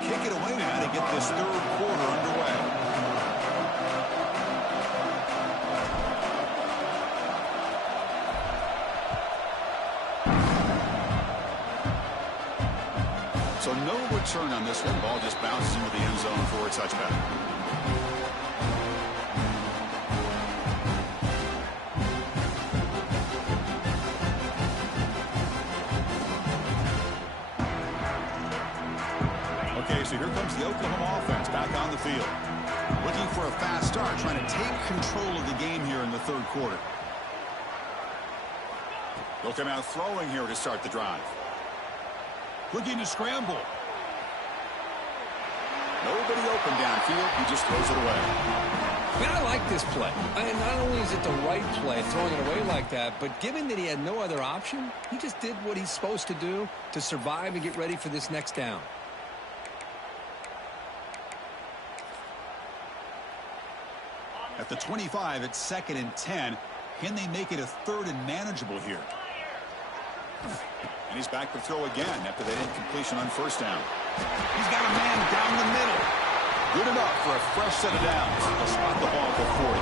They'll kick it away now to get this third quarter underway. So no return on this one. Ball just bounces into the end zone for a touchback. Okay, so here comes the Oklahoma offense back on the field. Looking for a fast start, trying to take control of the game here in the third quarter. They'll come out throwing here to start the drive. Looking to scramble. Nobody open downfield. He just throws it away. Man, I like this play. And not only is it the right play, throwing it away like that, but given that he had no other option, he just did what he's supposed to do to survive and get ready for this next down. At the 25, it's 2nd and 10. Can they make it a 3rd and manageable here? And he's back to throw again after that incompletion on first down. He's got a man down the middle. Good enough for a fresh set of downs. They'll spot the ball for 40.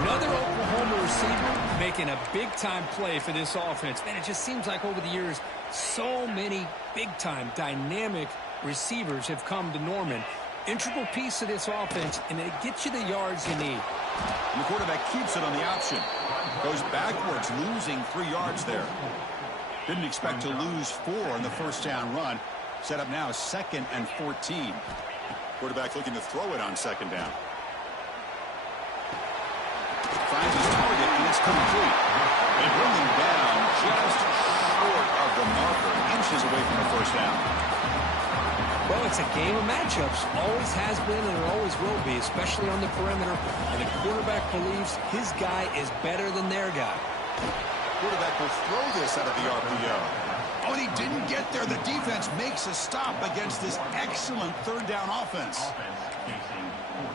Another Oklahoma receiver making a big-time play for this offense. Man, it just seems like over the years, so many big-time, dynamic receivers have come to Norman. Integral piece of this offense, and it gets you the yards you need. And the quarterback keeps it on the option. Goes backwards, losing 3 yards there. Didn't expect to lose 4 on the first down run. Set up now 2nd and 14. Quarterback looking to throw it on 2nd down. Finds his target, and it's complete. They bring him down just short of the marker, inches away from the first down. Well, it's a game of matchups. Always has been and it always will be, especially on the perimeter. And the quarterback believes his guy is better than their guy. Quarterback will throw this out of the RPO. Oh, and he didn't get there. The defense makes a stop against this excellent 3rd down offense.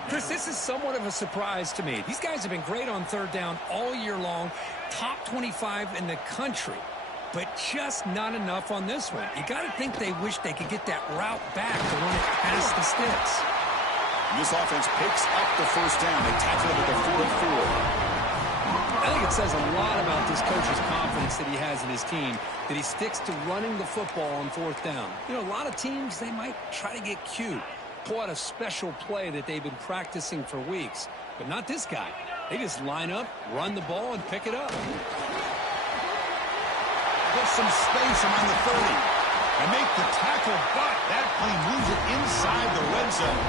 Chris, this is somewhat of a surprise to me. These guys have been great on 3rd down all year long. Top 25 in the country. But just not enough on this one. You got to think they wish they could get that route back to run it past the sticks. This offense picks up the first down. They tackle it at the 44. I think it says a lot about this coach's confidence that he has in his team, that he sticks to running the football on 4th down. You know, a lot of teams, they might try to get cute, pull out a special play that they've been practicing for weeks. But not this guy. They just line up, run the ball, and pick it up. Put some space around the 30 and make the tackle, but that plane moves it inside the red zone.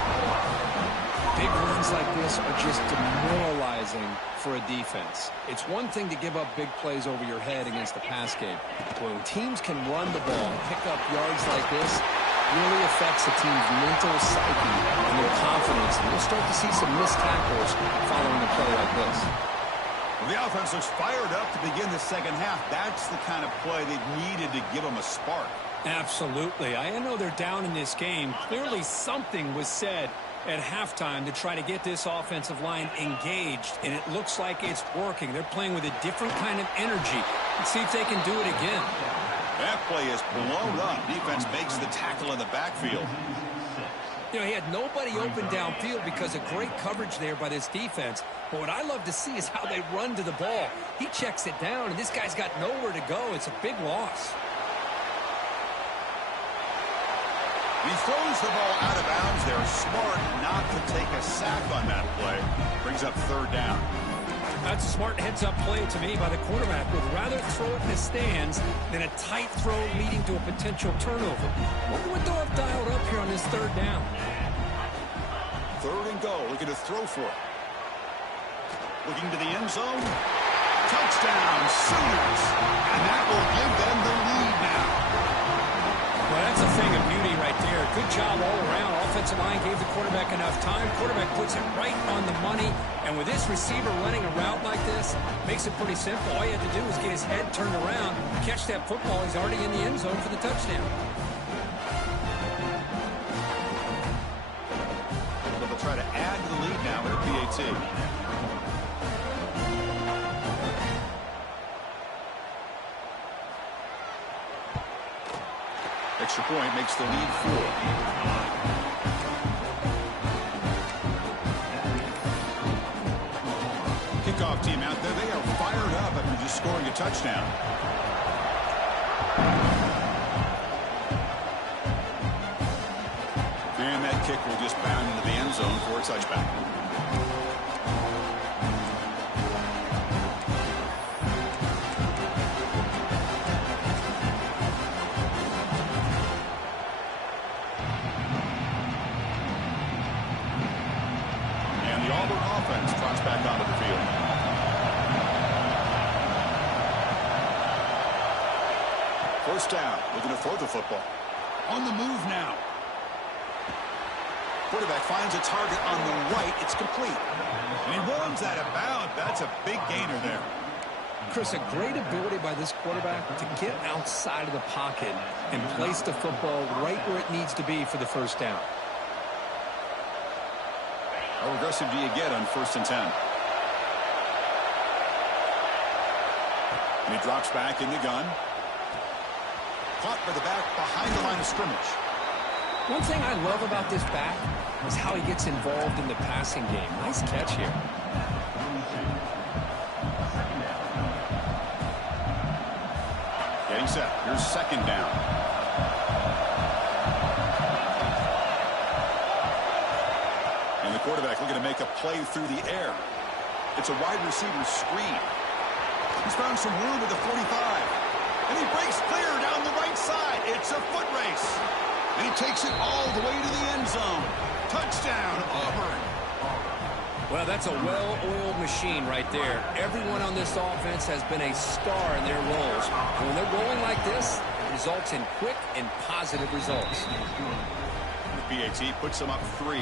Big runs like this are just demoralizing for a defense. It's one thing to give up big plays over your head against the pass game. When teams can run the ball, pick up yards like this, really affects a team's mental psyche and their confidence. And we'll start to see some missed tackles following a play like this. Well, the offense looks fired up to begin the second half. That's the kind of play they've needed to give them a spark. Absolutely. I know they're down in this game. Clearly something was said at halftime to try to get this offensive line engaged, and it looks like it's working. They're playing with a different kind of energy. Let's see if they can do it again. That play is blown up. Defense makes the tackle in the backfield. You know, he had nobody open downfield because of great coverage there by this defense. But what I love to see is how they run to the ball. He checks it down, and this guy's got nowhere to go. It's a big loss. He throws the ball out of bounds there. Smart not to take a sack on that play. Brings up 3rd down. That's a smart heads-up play to me by the quarterback. Would rather throw it in the stands than a tight throw leading to a potential turnover. Wonder what they'll have dialed up here on this 3rd down. 3rd and goal. Looking to throw for it. Looking to the end zone. Touchdown, Sooners. And that will give them the lead now. Well, that's a thing of beauty right there. Good job all around. Offensive line gave the quarterback enough time. Quarterback puts it right on the money. And with this receiver running a route like this, makes it pretty simple. All you have to do is get his head turned around, catch that football. He's already in the end zone for the touchdown. They'll try to add to the lead now with a PAT. extra point makes the lead 4. Kickoff team out there. They are fired up after just scoring a touchdown. And that kick will just bound into the end zone for a touchback. And the Auburn offense trots back onto the field. First down, looking to throw the football. On the move now. Quarterback finds a target on the right. It's complete. And he runs out of bounds. That's a big gainer there. Chris, a great ability by this quarterback to get outside of the pocket and place the football right where it needs to be for the first down. How aggressive do you get on 1st and 10? And he drops back in the gun. Caught by the back behind the line of scrimmage. One thing I love about this back is how he gets involved in the passing game. Nice catch here. Getting set. Here's 2nd down. And the quarterback looking to make a play through the air. It's a wide receiver screen. He's found some room at the 45. And he breaks clear down the right side. It's a foot race. And he takes it all the way to the end zone. Touchdown, Auburn. Well, that's a well-oiled machine right there. Everyone on this offense has been a star in their roles. And when they're rolling like this, it results in quick and positive results. The PAT puts them up 3.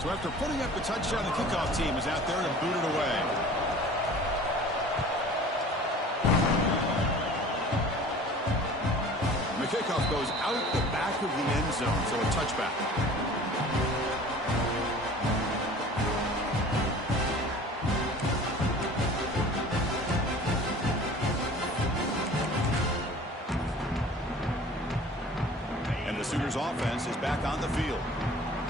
So after putting up the touchdown, the kickoff team is out there to boot it away. And the kickoff goes out the back of the end zone, so a touchback. And the Sooners offense is back on the field,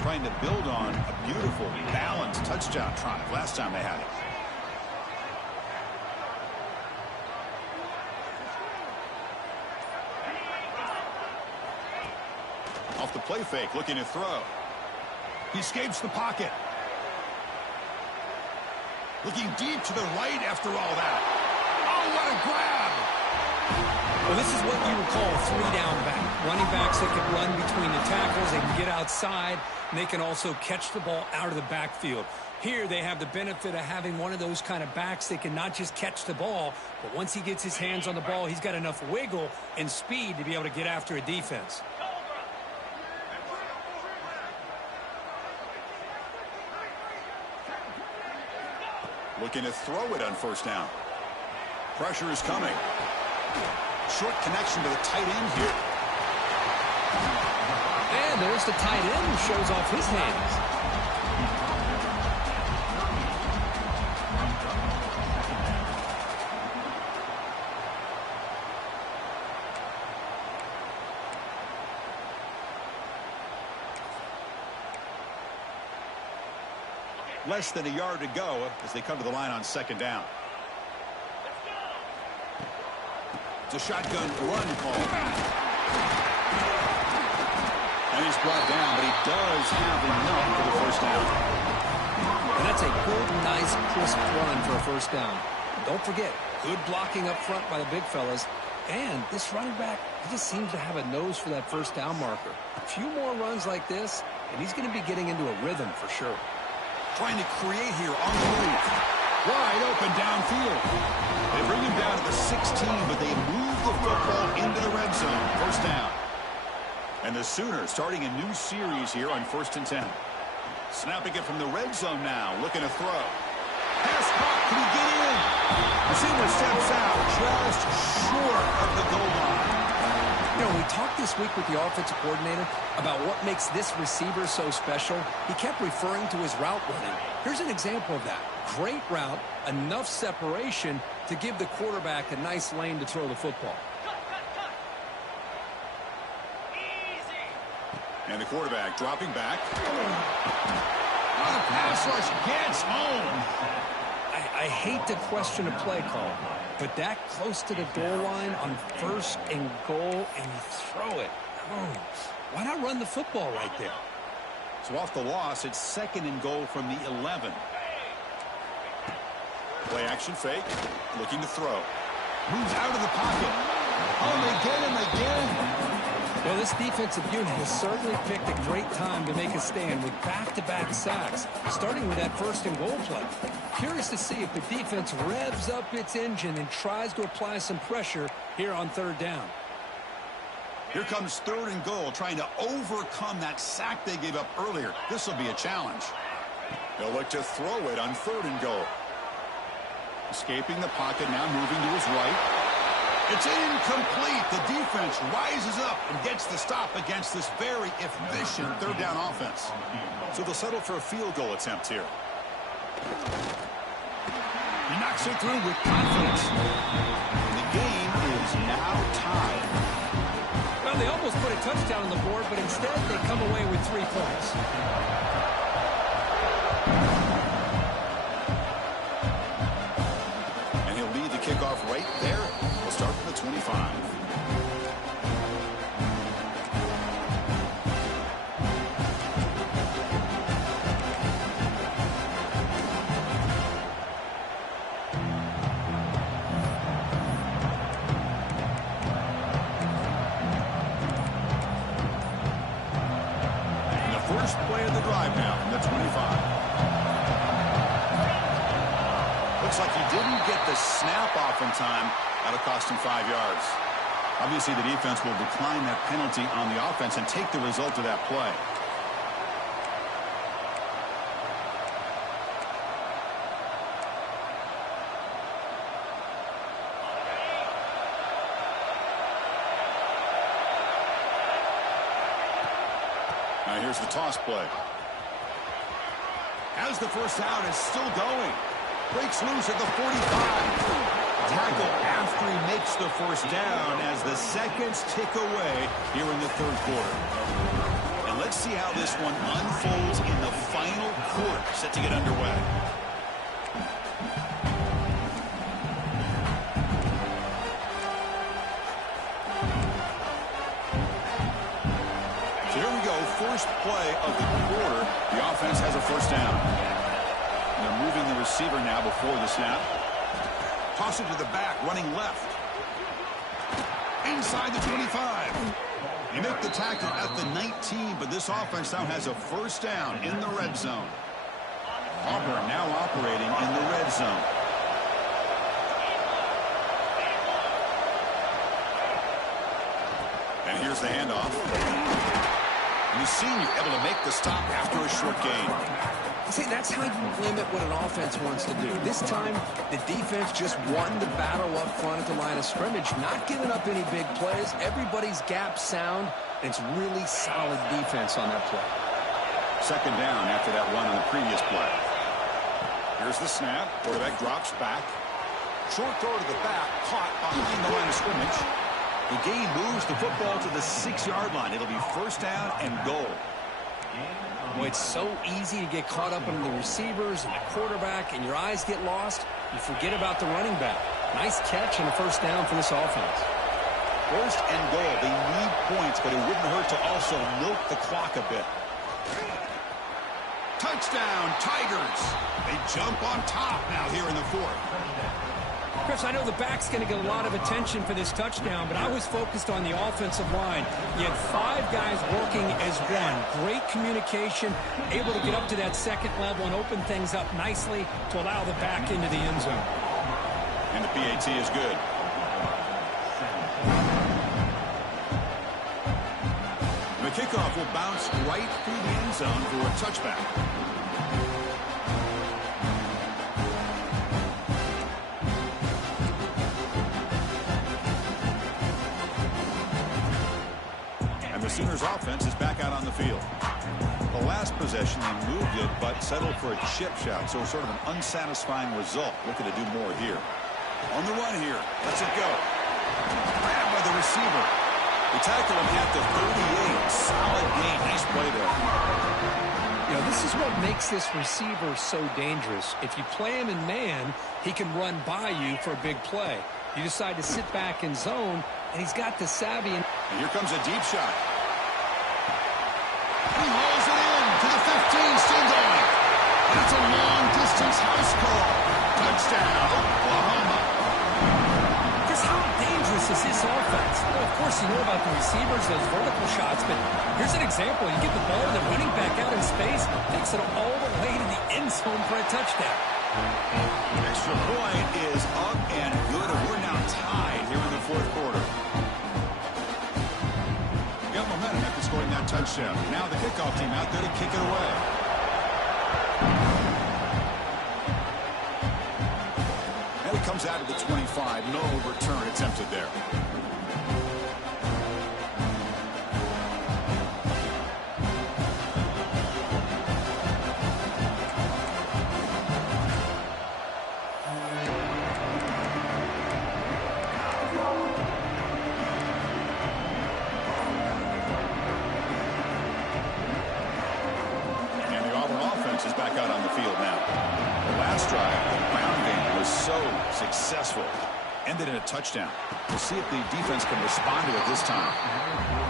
trying to build on a beautiful, balanced touchdown drive last time they had it. Off the play fake, looking to throw. He escapes the pocket. Looking deep to the right after all that. Oh, what a grab! Well, this is what you would call a 3-down back. Running backs that can run between the tackles, they can get outside, and they can also catch the ball out of the backfield. Here they have the benefit of having one of those kind of backs that can not just catch the ball, but once he gets his hands on the ball, he's got enough wiggle and speed to be able to get after a defense. Looking to throw it on 1st down. Pressure is coming. Short connection to the tight end here. And there's the tight end who shows off his hands. Less than a yard to go as they come to the line on 2nd down. It's a shotgun run call. And he's brought down, but he does have enough for the 1st down. And that's a good, nice, crisp run for a 1st down. Don't forget, good blocking up front by the big fellas. And this running back, he just seems to have a nose for that 1st down marker. A few more runs like this, and he's going to be getting into a rhythm for sure. Trying to create here on the move. Wide open downfield. They bring him down to the 16, but they move the football into the red zone. 1st down. And the Sooners starting a new series here on 1st and 10. Snapping it from the red zone now, looking to throw. Pass caught, can he get in? Receiver steps out just short of the goal line. You know, we talked this week with the offensive coordinator about what makes this receiver so special. He kept referring to his route running. Here's an example of that. Great route, enough separation to give the quarterback a nice lane to throw the football. And the quarterback dropping back. Oh, the pass rush gets home. I hate to question a play call, but that close to the goal line on 1st and goal, and you throw it. Oh, why not run the football right there? So off the loss, it's 2nd and goal from the 11. Play action fake, looking to throw. Moves out of the pocket. Oh, they get him again. Well, this defensive unit has certainly picked a great time to make a stand with back-to-back sacks, starting with that 1st and goal play. Curious to see if the defense revs up its engine and tries to apply some pressure here on 3rd down. Here comes 3rd and goal, trying to overcome that sack they gave up earlier. This will be a challenge. They'll look to throw it on 3rd and goal. Escaping the pocket, now moving to his right. It's incomplete. The defense rises up and gets the stop against this very efficient 3rd down offense. So they'll settle for a field goal attempt here. He knocks it through with confidence. The game is now tied. Well, they almost put a touchdown on the board, but instead they come away with 3 points. And he'll lead the kickoff right there. We'll start from the 25. First play of the drive now from the 25. Looks like he didn't get the snap off in time. That'll cost him 5 yards. Obviously, the defense will decline that penalty on the offense and take the result of that play. Now here's the toss play. As the first down is still going. Breaks loose at the 45. Tackle after he makes the first down as the seconds tick away here in the 3rd quarter. And let's see how this one unfolds in the final quarter, set to get underway. So here we go, first play of the quarter. The offense has a first down. And they're moving the receiver now before the snap. Toss it to the back, running left. Inside the 25. They make the tackle at the 19, but this offense now has a first down in the red zone. Auburn now operating in the red zone. And here's the handoff. And the senior able to make the stop after a short gain. See, that's how you limit what an offense wants to do. This time, the defense just won the battle up front at the line of scrimmage, not giving up any big plays. Everybody's gap sound, and it's really solid defense on that play. 2nd down after that run on the previous play. Here's the snap. Quarterback drops back. Short throw to the back, caught behind the line of scrimmage. The game moves the football to the 6-yard line. It'll be first down and goal. Well, it's so easy to get caught up in the receivers and the quarterback, and your eyes get lost. You forget about the running back. Nice catch and a first down for this offense. First and goal. They need points, but it wouldn't hurt to also milk the clock a bit. Touchdown, Tigers. They jump on top now here in the 4th. Chris, I know the back's going to get a lot of attention for this touchdown, but I was focused on the offensive line. You had 5 guys working as one. Great communication, able to get up to that 2nd level and open things up nicely to allow the back into the end zone. And the PAT is good. The kickoff will bounce right through the end zone for a touchback. The Sooners offense is back out on the field. The last possession, they moved it, but settled for a chip shot, so sort of an unsatisfying result. Looking to do more here. On the run here. Lets it go. Grabbed by the receiver. They tackle him at the 38. Solid gain. Nice play there. You know, this is what makes this receiver so dangerous. If you play him in man, he can run by you for a big play. You decide to sit back in zone, and he's got the savvy. And here comes a deep shot. He hauls it in to the 15, still going. That's a long-distance house call. Touchdown, Oklahoma. Just how dangerous is this offense? Well, of course, you know about the receivers, those vertical shots, but here's an example. You get the ball, the running back out in space, takes it all the way to the end zone for a touchdown. Extra point is up and good, and we're now tied here in the fourth quarter. Got momentum after scoring that touchdown. Now the kickoff team out there to kick it away. And it comes out of the 25. No return attempted there. Is back out on the field now. The last drive, the ground game was so successful. Ended in a touchdown. We'll see if the defense can respond to it this time.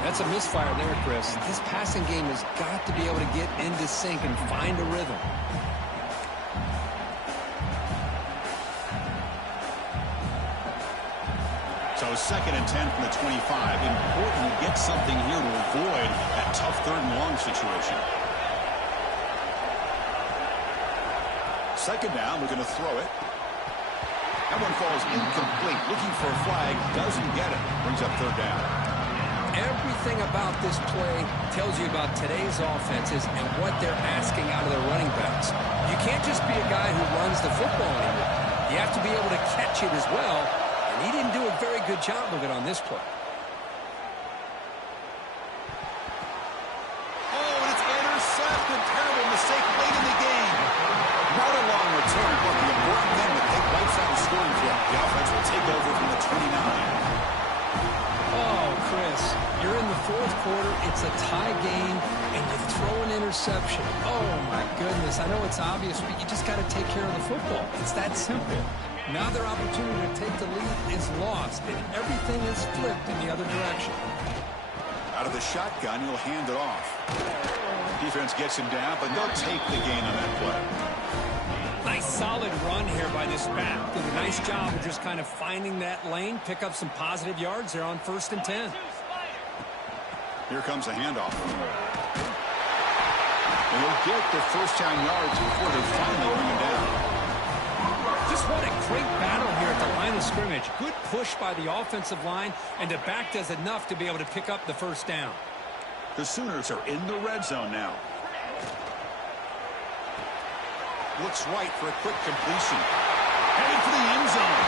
That's a misfire there, Chris. This passing game has got to be able to get into sync and find a rhythm. So 2nd and 10 from the 25. Important to get something here to avoid that tough 3rd and long situation. 2nd down, we're going to throw it. That one falls incomplete. Looking for a flag, doesn't get it. Brings up 3rd down. Everything about this play tells you about today's offenses and what they're asking out of their running backs. You can't just be a guy who runs the football anymore. You have to be able to catch it as well, and he didn't do a very good job of it on this play. Oh, and it's intercepted. Terrible mistake late in the game. Not a long return, but the important thing that they wipes out the scoring clip. The offense will take over from the 29. Oh, Chris, you're in the 4th quarter. It's a tie game, and you throw an interception. Oh, my goodness. I know it's obvious, but you just got to take care of the football. It's that simple. Now their opportunity to take the lead is lost, and everything is flipped in the other direction. Out of the shotgun, he'll hand it off. Defense gets him down, but they'll take the gain on that play. Nice solid run here by this back. Did a nice job of just kind of finding that lane, pick up some positive yards there on 1st and 10. Here comes a handoff. And they'll get the 1st down yards before they finally bring him down. Just what a great battle here at the line of scrimmage. Good push by the offensive line, and the back does enough to be able to pick up the 1st down. The Sooners are in the red zone now. Looks right for a quick completion. Heading for the end zone.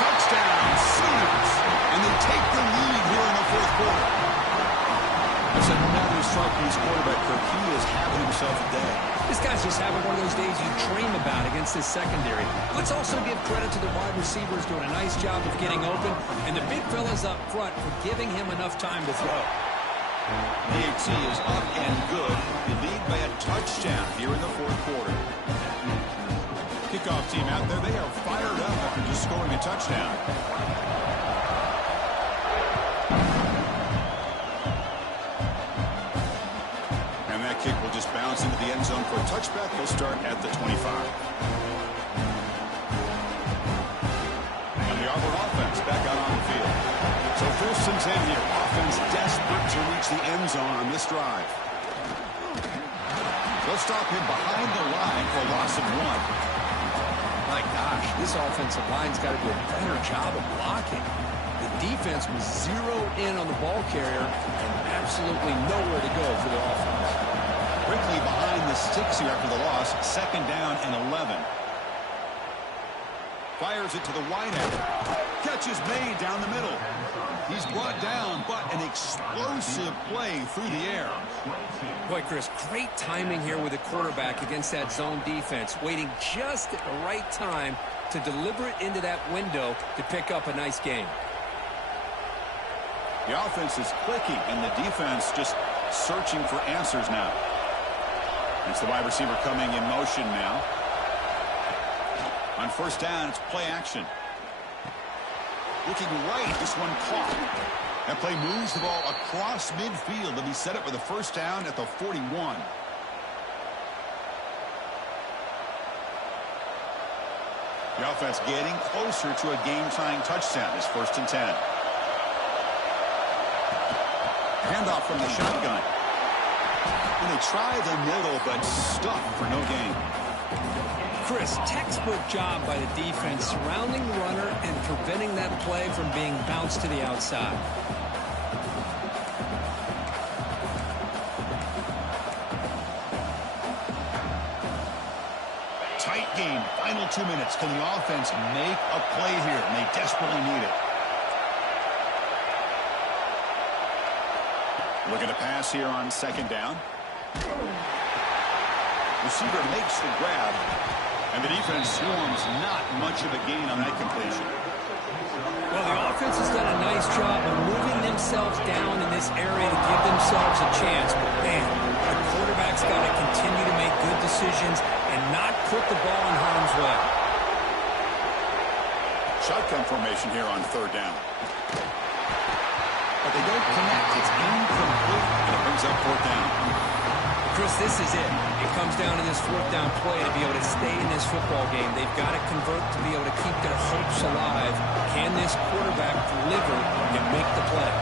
Touchdown, Sooners. And they take the lead here in the 4th quarter. That's another strike from his quarterback, Kirk. He is having himself a day. This guy's just having one of those days you dream about against this secondary. Let's also give credit to the wide receivers doing a nice job of getting open, and the big fellas up front for giving him enough time to throw. PAT is up and good. You lead by a touchdown here in the 4th quarter. Kickoff team out there. They are fired up after just scoring a touchdown. And that kick will just bounce into the end zone for a touchback. We'll start at the 25. And the Auburn offense back out on the field. So 1st and 10 here. Offense desperate to reach the end zone on this drive. They'll stop him behind the line for a loss of 1. My gosh, this offensive line's got to do a better job of blocking. The defense was zeroed in on the ball carrier and absolutely nowhere to go for the offense. Quickly behind the sticks here after the loss. 2nd down and 11. Fires it to the wideout. Catch is made down the middle. He's brought down, but an explosive play through the air. Boy, Chris, great timing here with the quarterback against that zone defense, waiting just at the right time to deliver it into that window to pick up a nice gain. The offense is clicking, and the defense just searching for answers now. It's the wide receiver coming in motion now. On first down, it's play action. Looking right, this one caught. That play moves the ball across midfield to be set up with a first down at the 41. The offense getting closer to a game-tying touchdown. It's 1st and 10. Handoff from the shotgun. And they try the middle, but stuck for no gain. Chris, textbook job by the defense surrounding the runner and preventing that play from being bounced to the outside. Tight game. Final 2 minutes. Can the offense make a play here? And they desperately need it. Looking to pass here on 2nd down. Receiver makes the grab. And the defense swarms. Not much of a gain on that completion. Well, the offense has done a nice job of moving themselves down in this area to give themselves a chance. But, man, the quarterback's got to continue to make good decisions and not put the ball in harm's way. Shotgun formation here on 3rd down. But they don't connect. It's incomplete. And it brings up 4th down. Chris, this is it. It comes down to this 4th down play to be able to stay in this football game. They've got to convert to be able to keep their hopes alive. Can this quarterback deliver and make the play?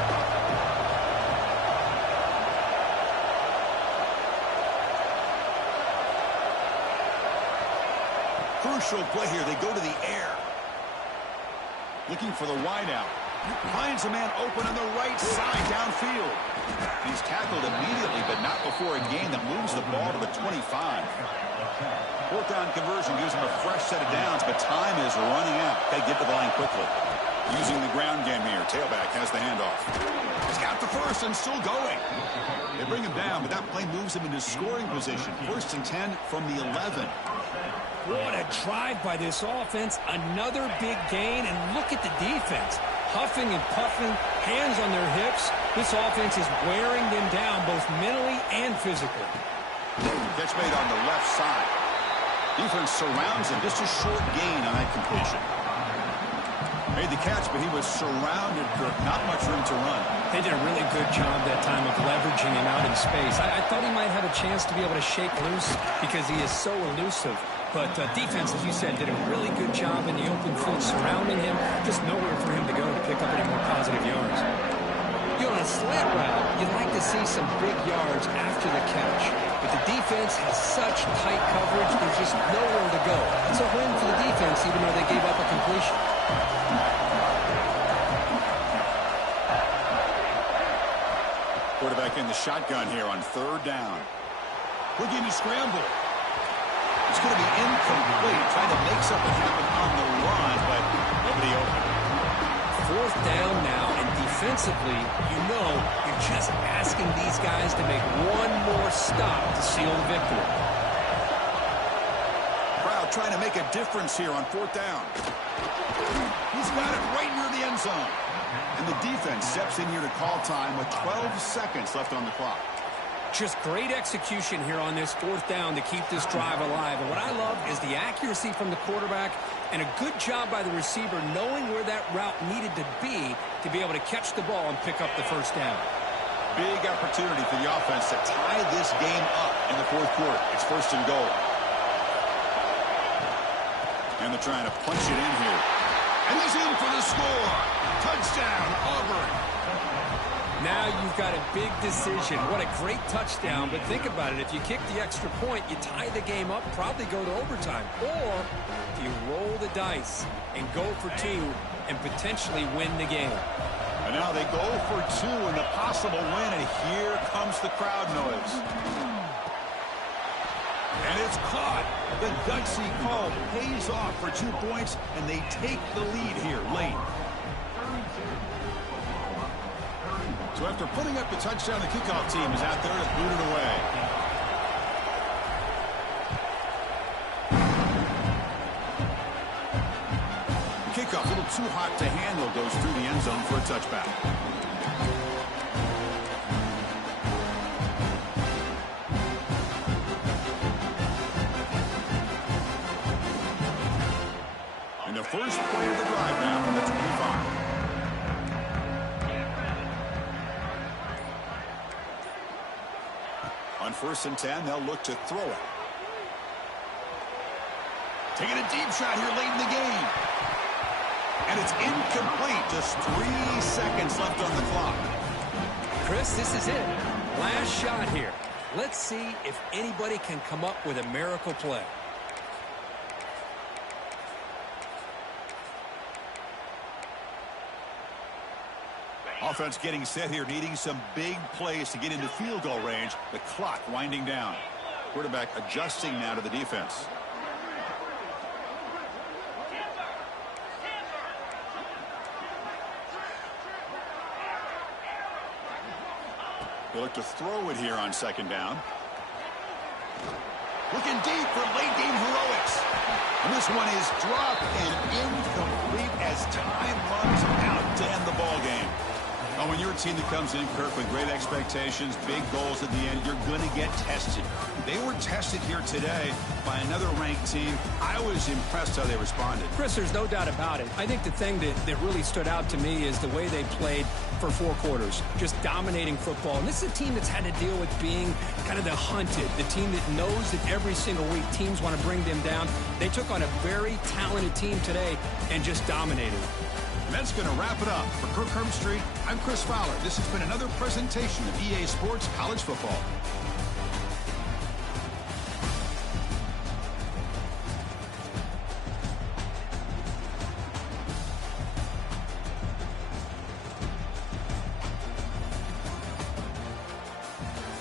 Crucial play here. They go to the air. Looking for the wideout. Finds a man open on the right side downfield. He's tackled immediately, but not before a gain that moves the ball to the 25. 4th down conversion gives him a fresh set of downs, but time is running out. They get to the line quickly. Using the ground game here. Tailback has the handoff. He's got the first and still going. They bring him down, but that play moves him into scoring position. 1st and 10 from the 11. What a drive by this offense. Another big gain, and look at the defense. Huffing and puffing, hands on their hips. This offense is wearing them down both mentally and physically. Catch made on the left side. Defense surrounds him. Just a short gain on that completion. Made the catch, but he was surrounded, Kirk. Not much room to run. They did a really good job that time of leveraging him out in space. I thought he might have a chance to be able to shake loose because he is so elusive. But defense, as you said, did a really good job in the open field surrounding him. Just nowhere for him to go to pick up any more positive yards. You know, on a slant route, you'd like to see some big yards after the catch. But the defense has such tight coverage, there's just nowhere to go. It's a win for the defense, even though they gave up a completion. Quarterback in the shotgun here on 3rd down. Looking to scramble. It's going to be incomplete. Trying to make something happen on the run, but nobody open. 4th down now, and defensively, you know you're just asking these guys to make one more stop to seal the victory. Crowd trying to make a difference here on 4th down. He's got it right near the end zone. And the defense steps in here to call time with 12 seconds left on the clock. Just great execution here on this 4th down to keep this drive alive. And what I love is the accuracy from the quarterback and a good job by the receiver knowing where that route needed to be able to catch the ball and pick up the 1st down. Big opportunity for the offense to tie this game up in the 4th quarter. It's 1st and goal. And they're trying to punch it in here. And he's in for the score. Touchdown, Auburn. Now you've got a big decision. What a great touchdown. But think about it. If you kick the extra point, you tie the game up, probably go to overtime. Or you roll the dice and go for 2 and potentially win the game. And now they go for 2 and the possible win. And here comes the crowd noise. And it's caught. The gutsy call pays off for 2 points, and they take the lead here late. So after putting up the touchdown, the kickoff team is out there to boot it away. Kickoff, a little too hot to handle, goes through the end zone for a touchback. And the first play of the drive now from the 25. On 1st and 10, they'll look to throw it. Taking a deep shot here late in the game. And it's incomplete. Just 3 seconds left on the clock. Chris, this is it. Last shot here. Let's see if anybody can come up with a miracle play. Offense getting set here, needing some big plays to get into field goal range. The clock winding down. Quarterback adjusting now to the defense. They look to throw it here on 2nd down. Looking deep for late game heroics. And this one is dropped and incomplete as time runs out to end the ball game. Oh, when you're a team that comes in, Kirk, with great expectations, big goals at the end, you're going to get tested. They were tested here today by another ranked team. I was impressed how they responded. Chris, there's no doubt about it. I think the thing that really stood out to me is the way they played for 4 quarters, just dominating football. And this is a team that's had to deal with being kind of the hunted, the team that knows that every single week teams want to bring them down. They took on a very talented team today and just dominated. And that's going to wrap it up. For Kirk Herbstreit, I'm Chris Fowler. This has been another presentation of EA Sports College Football.